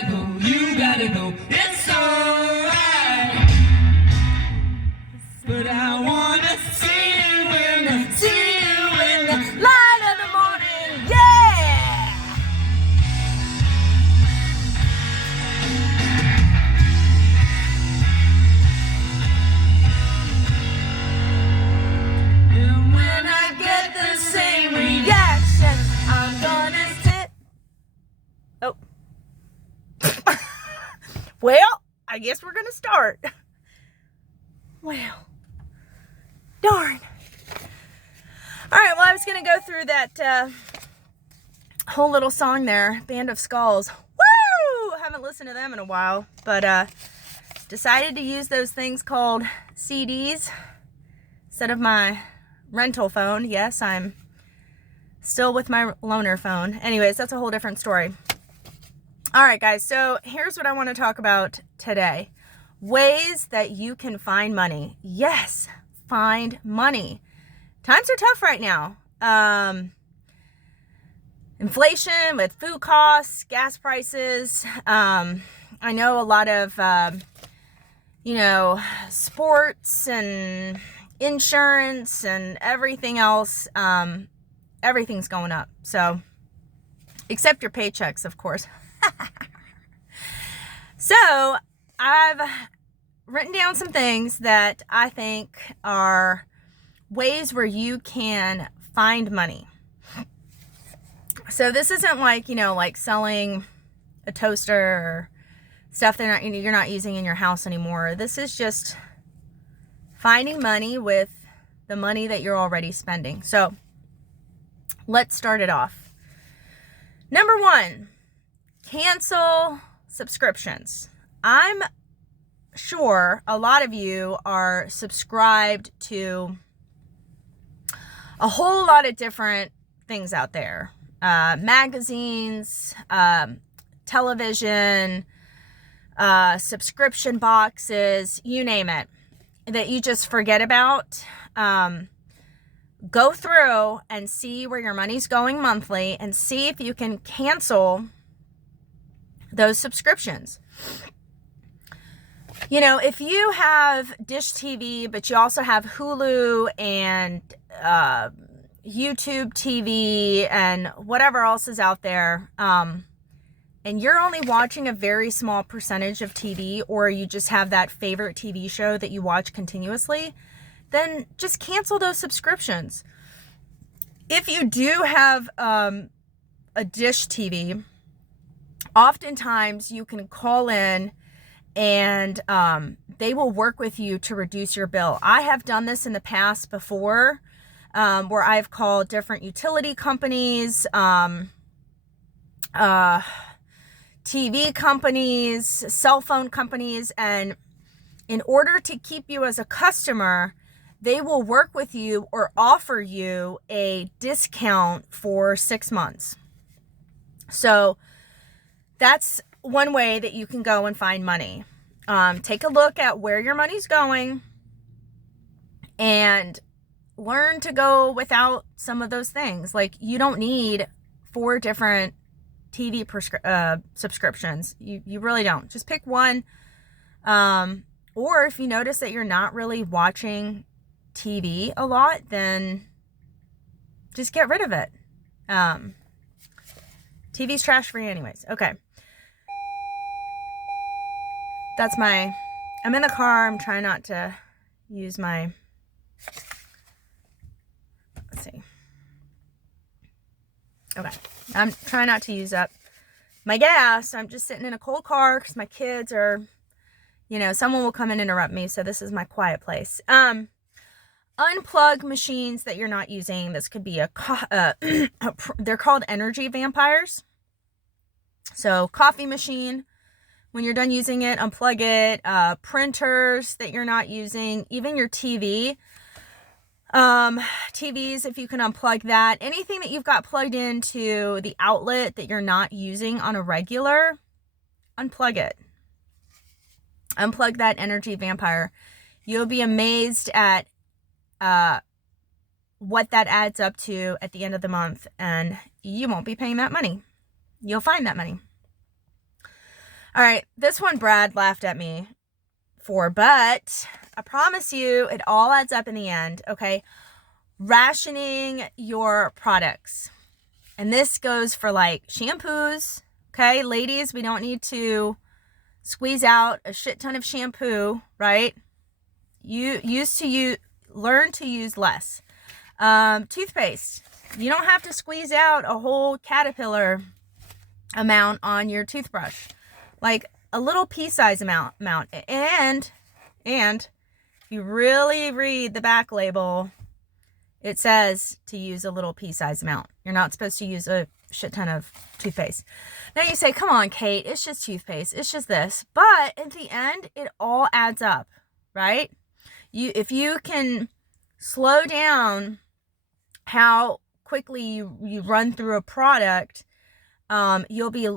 gotta go, it's alright. But I wanna see you in the light of the morning, yeah! And when I get the same reaction, I'm gonna sit. Oh. Well, I guess we're gonna start. Well, darn. All right, well, I was going to go through that whole little song there, Band of Skulls. Woo! Haven't listened to them in a while, but decided to use those things called CDs instead of my rental phone. Yes, I'm still with my loaner phone. Anyways, that's a whole different story. All right, guys, so here's what I want to talk about today. Ways that you can find money. Yes, find money. Times are tough right now. Inflation with food costs, gas prices. I know a lot of, sports and insurance and everything else. Everything's going up. So, except your paychecks, of course. So, I've written down some things that I think are ways where you can find money. So this isn't like, like selling a toaster or stuff that you're not using in your house anymore. This is just finding money with the money that you're already spending. So let's start it off. Number 1, cancel subscriptions. I'm sure a lot of you are subscribed to a whole lot of different things out there. Magazines, television, subscription boxes, you name it, that you just forget about. Go through and see where your money's going monthly and see if you can cancel those subscriptions. If you have Dish TV, but you also have Hulu and YouTube TV and whatever else is out there, and you're only watching a very small percentage of TV, or you just have that favorite TV show that you watch continuously, then just cancel those subscriptions. If you do have a Dish TV, oftentimes you can call in and they will work with you to reduce your bill. I have done this in the past before, where I've called different utility companies, TV companies, cell phone companies, and in order to keep you as a customer, they will work with you or offer you a discount for 6 months. So that's one way that you can go and find money. Take a look at where your money's going and learn to go without some of those things. Like, you don't need 4 different TV subscriptions. You really don't. Just pick one. Or if you notice that you're not really watching TV a lot, then just get rid of it. TV's trash free anyways. Okay. I'm in the car. I'm trying not to use my, let's see. Okay. I'm trying not to use up my gas. I'm just sitting in a cold car because my kids are, someone will come and interrupt me. So this is my quiet place. Unplug machines that you're not using. This could be they're called energy vampires. So coffee machine, when you're done using it, unplug it. Printers that you're not using, even your TV. TVs, if you can unplug that. Anything that you've got plugged into the outlet that you're not using on a regular, unplug it. Unplug that energy vampire. You'll be amazed at what that adds up to at the end of the month, and you won't be paying that money. You'll find that money. All right, this one Brad laughed at me for, but I promise you it all adds up in the end, okay? Rationing your products. And this goes for like shampoos, okay? Ladies, we don't need to squeeze out a shit ton of shampoo, right? Learn to use less. Toothpaste. You don't have to squeeze out a whole caterpillar amount on your toothbrush. Like a little pea-size amount. And if you really read the back label, it says to use a little pea-size amount. You're not supposed to use a shit ton of toothpaste. Now you say, come on, Kate, it's just toothpaste. It's just this. But at the end, it all adds up, right? If you can slow down how quickly you run through a product, you'll be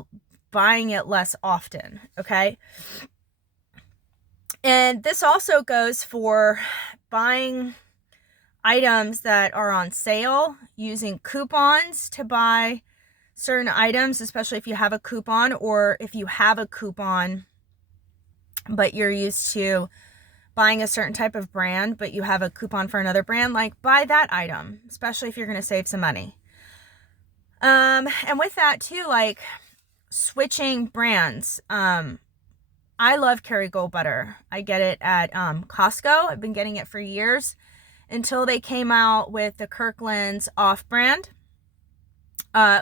buying it less often, okay? And this also goes for buying items that are on sale, using coupons to buy certain items, especially if you have a coupon, or if you have a coupon but you're used to buying a certain type of brand but you have a coupon for another brand, like buy that item, especially if you're going to save some money. And with that too, like switching brands. I love Kerrygold butter. I get it at Costco. I've been getting it for years until they came out with the Kirkland's off-brand,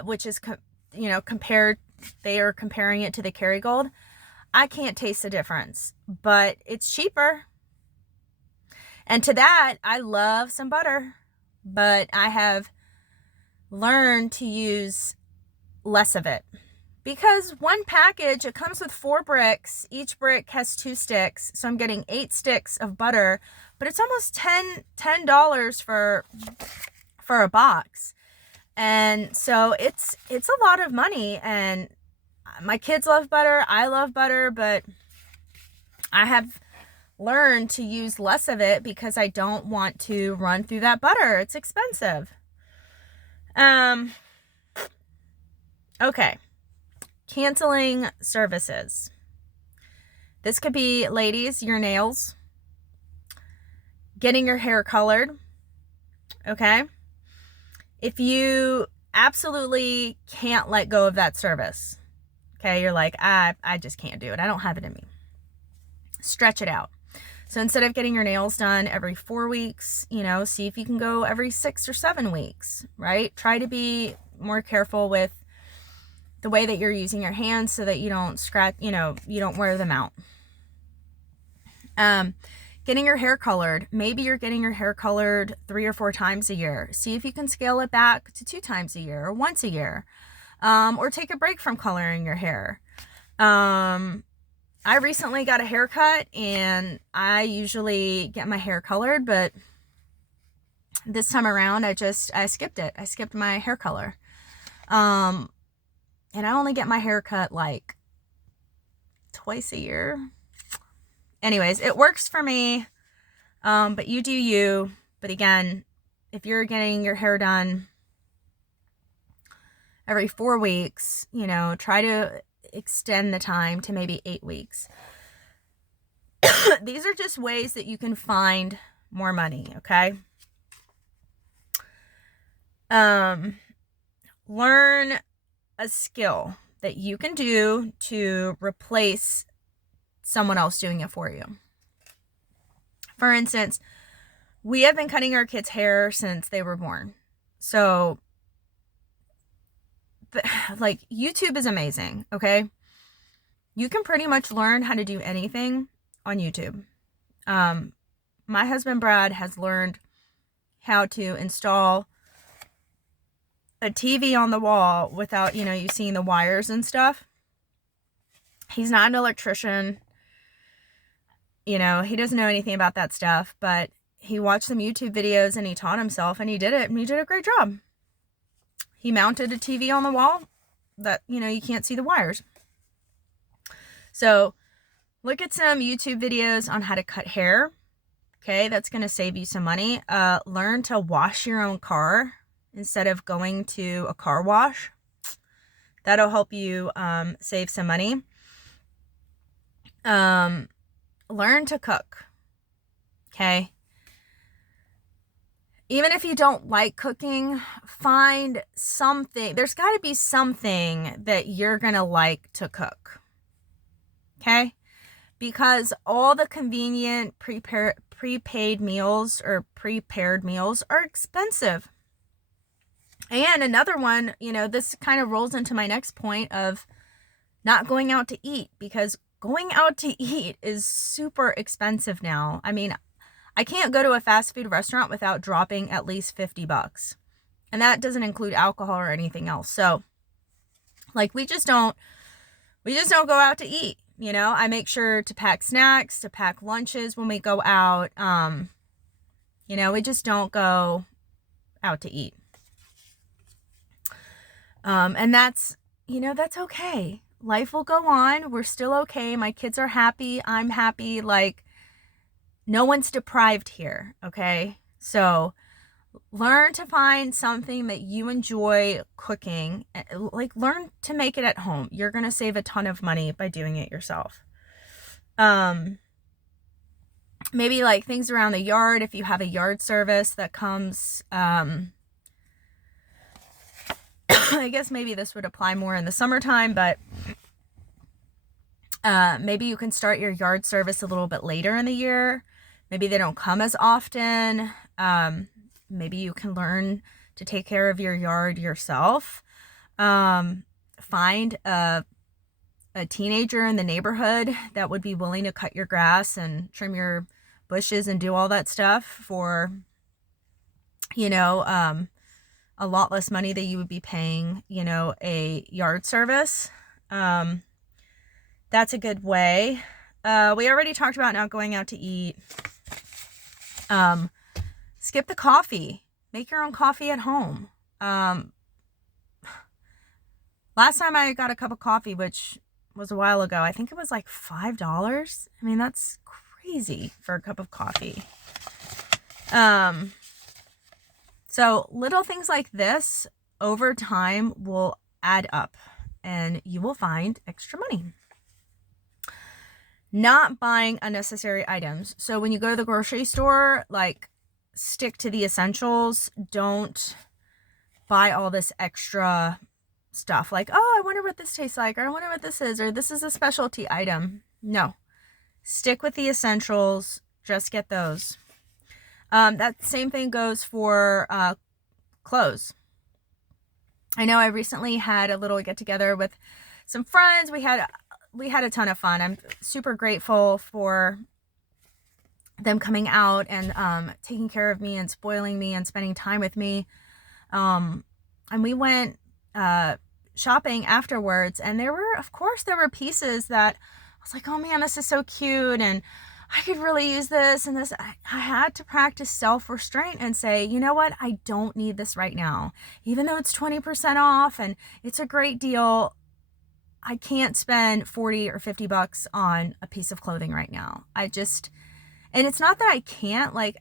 which is, they are comparing it to the Kerrygold. I can't taste the difference, but it's cheaper. And to that, I love some butter, but I have learned to use less of it. Because one package, it comes with 4 bricks. Each brick has 2 sticks. So I'm getting 8 sticks of butter, but it's almost $10 for a box. And so it's a lot of money, and my kids love butter. I love butter, but I have learned to use less of it because I don't want to run through that butter. It's expensive. Okay. Canceling services. This could be, ladies, your nails, getting your hair colored, okay? If you absolutely can't let go of that service, okay, you're like, I just can't do it. I don't have it in me. Stretch it out. So instead of getting your nails done every 4 weeks, see if you can go every 6 or 7 weeks, right? Try to be more careful with the way that you're using your hands so that you don't scratch, you don't wear them out. Getting your hair colored. Maybe you're getting your hair colored 3 or 4 times a year. See if you can scale it back to 2 times a year or once a year. Or take a break from coloring your hair. I recently got a haircut, and I usually get my hair colored, but this time around I skipped it. I skipped my hair color. And I only get my hair cut like twice a year. Anyways, it works for me. But you do you. But again, if you're getting your hair done every 4 weeks, try to extend the time to maybe 8 weeks. These are just ways that you can find more money, okay? Learn a skill that you can do to replace someone else doing it for you. For instance, we have been cutting our kids' hair since they were born. So, like, YouTube is amazing, okay? You can pretty much learn how to do anything on YouTube. My husband, Brad, has learned how to install a TV on the wall without, you seeing the wires and stuff. He's not an electrician. He doesn't know anything about that stuff, but he watched some YouTube videos and he taught himself, and he did it, and he did a great job. He mounted a TV on the wall that, you can't see the wires. So look at some YouTube videos on how to cut hair. Okay, that's going to save you some money. Learn to wash your own car instead of going to a car wash. That'll help you save some money. Learn to cook. Okay. Even if you don't like cooking, find something. There's got to be something that you're going to like to cook. Okay? Because all the convenient prepaid meals or prepared meals are expensive. And another one, this kind of rolls into my next point of not going out to eat, because going out to eat is super expensive now. I mean, I can't go to a fast food restaurant without dropping at least $50. And that doesn't include alcohol or anything else. So, like, we just don't go out to eat. I make sure to pack snacks, to pack lunches when we go out. We just don't go out to eat. And that's okay. Life will go on. We're still okay. My kids are happy. I'm happy. Like, no one's deprived here. Okay. So learn to find something that you enjoy cooking. Like, learn to make it at home. You're going to save a ton of money by doing it yourself. Maybe like things around the yard. If you have a yard service that comes, I guess maybe this would apply more in the summertime, but maybe you can start your yard service a little bit later in the year. Maybe they don't come as often. Maybe you can learn to take care of your yard yourself. Find a teenager in the neighborhood that would be willing to cut your grass and trim your bushes and do all that stuff for, a lot less money that you would be paying, a yard service. That's a good way. We already talked about not going out to eat. Skip the coffee. Make your own coffee at home. Last time I got a cup of coffee, which was a while ago, I think it was like $5. I mean, that's crazy for a cup of coffee. So little things like this over time will add up and you will find extra money. Not buying unnecessary items. So when you go to the grocery store, like, stick to the essentials. Don't buy all this extra stuff. Like, oh, I wonder what this tastes like, or I wonder what this is, or this is a specialty item. No. Stick with the essentials. Just get those. That same thing goes for clothes. I know I recently had a little get together with some friends. We had a ton of fun. I'm super grateful for them coming out and taking care of me and spoiling me and spending time with me. And we went shopping afterwards, and there were pieces that I was like, oh man, this is so cute, and I could really use this and this. I had to practice self-restraint and say, you know what? I don't need this right now. Even though it's 20% off and it's a great deal, I can't spend $40 or $50 on a piece of clothing right now. And it's not that I can't, like,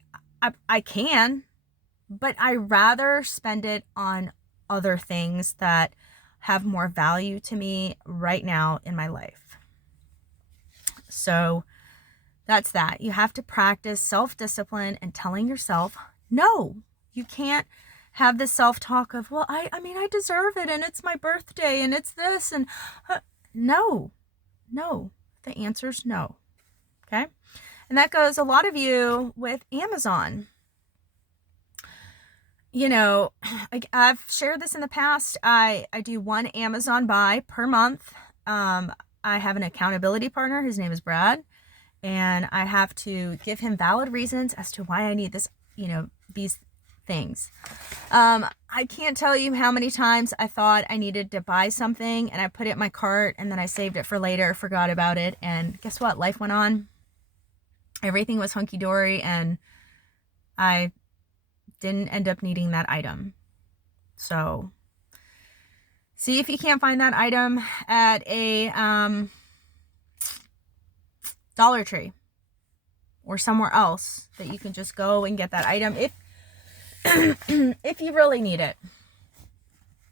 I can, but I rather spend it on other things that have more value to me right now in my life. So that's that. You have to practice self-discipline and telling yourself, no. You can't have this self-talk of, well, I mean, I deserve it, and it's my birthday, and it's this, and no. The answer's no. Okay? And that goes a lot of you with Amazon. I've shared this in the past. I do one Amazon buy per month. I have an accountability partner. His name is Brad. And I have to give him valid reasons as to why I need this, these things. I can't tell you how many times I thought I needed to buy something and I put it in my cart and then I saved it for later, forgot about it. And guess what? Life went on. Everything was hunky-dory and I didn't end up needing that item. So see if you can't find that item at a Dollar Tree or somewhere else that you can just go and get that item if you really need it.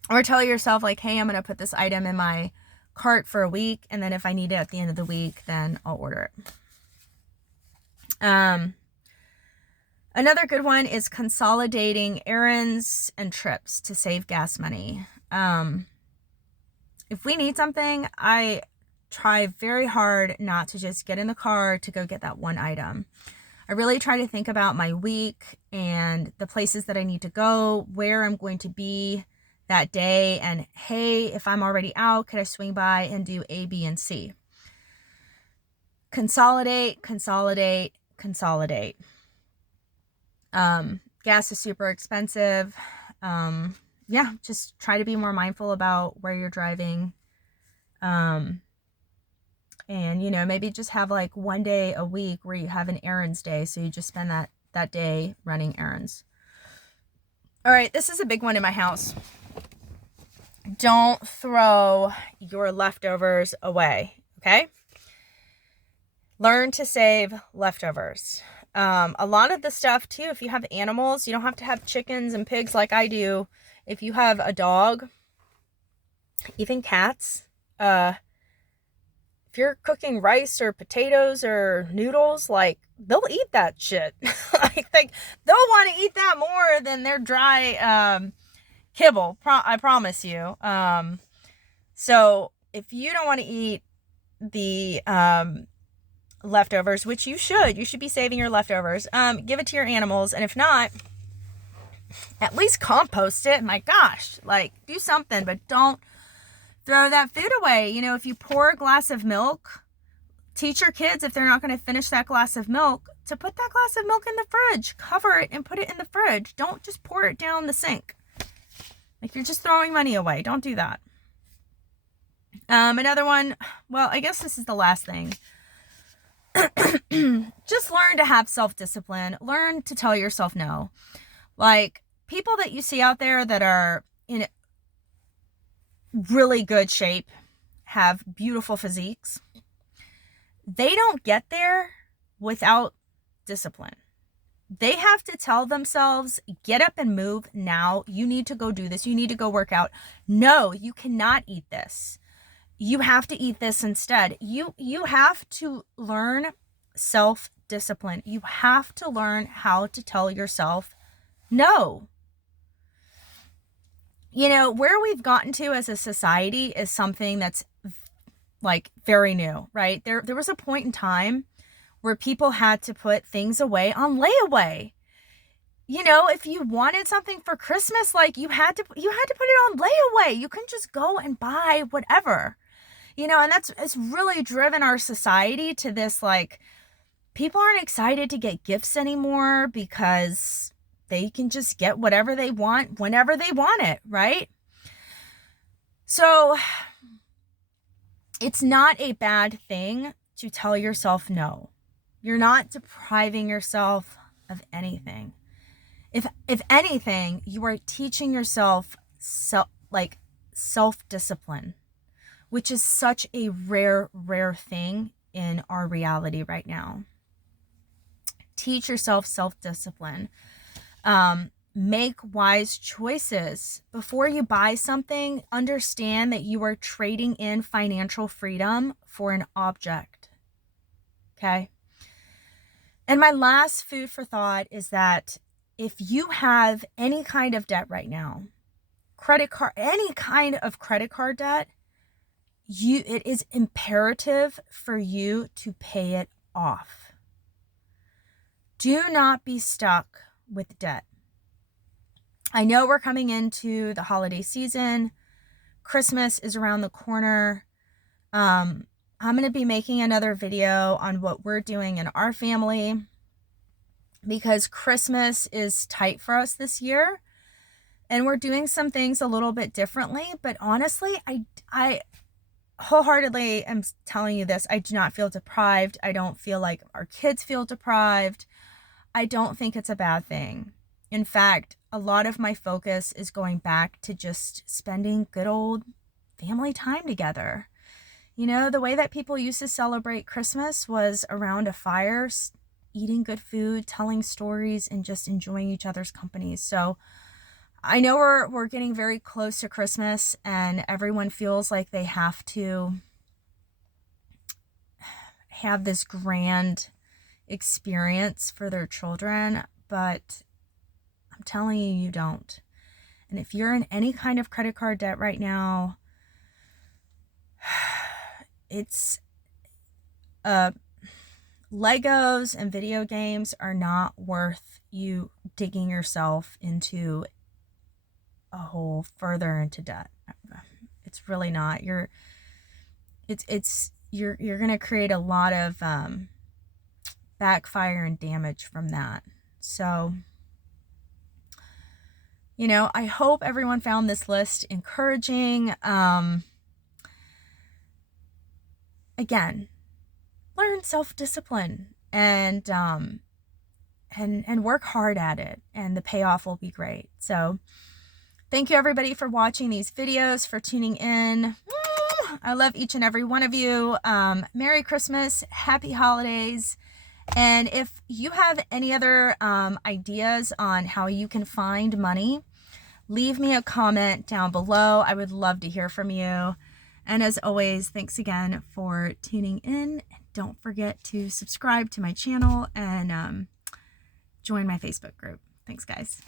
Or tell yourself like, hey, I'm going to put this item in my cart for a week, and then if I need it at the end of the week, then I'll order it. Another good one is consolidating errands and trips to save gas money. If we need something, I try very hard not to just get in the car to go get that one item. I really try to think about my week and the places that I need to go, where I'm going to be that day, and hey, if I'm already out, could I swing by and do A, B, and C? Consolidate. Gas is super expensive. Yeah, just try to be more mindful about where you're driving. And, maybe just have like one day a week where you have an errands day. So you just spend that day running errands. All right, this is a big one in my house. Don't throw your leftovers away, okay? Learn to save leftovers. A lot of the stuff too, if you have animals, you don't have to have chickens and pigs like I do. If you have a dog, even cats, if you're cooking rice or potatoes or noodles, like, they'll eat that shit. Like, they'll want to eat that more than their dry kibble. I promise you. So if you don't want to eat the leftovers, which you should be saving your leftovers, give it to your animals. And if not, at least compost it. My gosh, like, do something, but don't throw that food away. If you pour a glass of milk, teach your kids, if they're not going to finish that glass of milk, to put that glass of milk in the fridge, cover it and put it in the fridge. Don't just pour it down the sink. Like, you're just throwing money away. Don't do that. Another one, well, I guess this is the last thing. Just learn to have self-discipline. Learn to tell yourself no. Like, people that you see out there that are in really good shape, have beautiful physiques, they don't get there without discipline. They have to tell themselves, get up and move now. You need to go do this. You need to go work out. No, you cannot eat this. You have to eat this instead. You have to learn self-discipline. You have to learn how to tell yourself no. Where we've gotten to as a society is something that's like very new, right? There was a point in time where people had to put things away on layaway. If you wanted something for Christmas, like, you had to put it on layaway. You couldn't just go and buy whatever. And it's really driven our society to this, like, people aren't excited to get gifts anymore because they can just get whatever they want whenever they want it, right? So it's not a bad thing to tell yourself no. You're not depriving yourself of anything. If anything, you are teaching yourself self-discipline, which is such a rare thing in our reality right now. Teach yourself self-discipline. Make wise choices. Before you buy something, understand that you are trading in financial freedom for an object. Okay? And my last food for thought is that if you have any kind of debt right now, any kind of credit card debt, it is imperative for you to pay it off. Do not be stuck with debt. I know we're coming into the holiday season. Christmas is around the corner. I'm going to be making another video on what we're doing in our family because Christmas is tight for us this year and we're doing some things a little bit differently. But honestly, I wholeheartedly am telling you this. I do not feel deprived. I don't feel like our kids feel deprived. I don't think it's a bad thing. In fact, a lot of my focus is going back to just spending good old family time together. The way that people used to celebrate Christmas was around a fire, eating good food, telling stories, and just enjoying each other's company. So I know we're getting very close to Christmas, and everyone feels like they have to have this grand experience for their children, but I'm telling you, you don't. And if you're in any kind of credit card debt right now, it's Legos and video games are not worth you digging yourself into a hole further into debt. It's really not. You're going to create a lot of backfire and damage from that. So, you know, I hope everyone found this list encouraging. Again, learn self-discipline and work hard at it, and the payoff will be great. So thank you everybody for watching these videos, for tuning in. I love each and every one of you. Merry Christmas, happy holidays. And if you have any other ideas on how you can find money, leave me a comment down below. I would love to hear from you. And as always, thanks again for tuning in. Don't forget to subscribe to my channel and join my Facebook group. Thanks, guys.